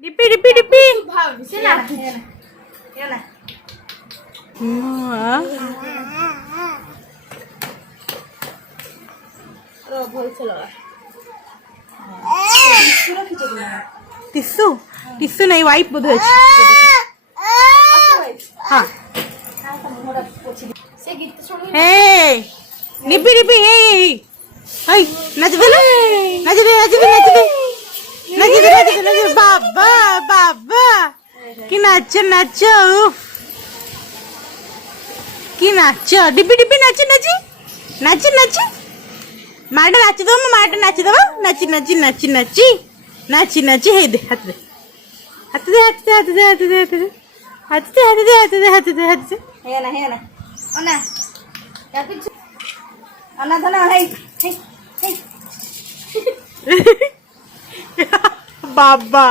DP DP DP tissue tissue নাই wipe বোধ হয়েছে হ্যাঁ ডিপি ডিপি এই নাচবে না নাচবে নাচবে নাচবে নাচবে নাচবে নাচবে বাবা বাবা কি নাচ নাচ কি নাচ ডিপি ডিপি নাচি নাচি নাচি নাচি মাটা নাচি দেবো মাটা নাচি দেবো নাচি নাচি নাচি নাচি নাচি নাচি হে দে হাত দে হাত দে হাত দে হাত দে হাত দে হাত দে হাত দে হাত দে হাত দে হাত দে হাত দে হে না ওনা ওনা ধনা হেই হেই হেই বাবা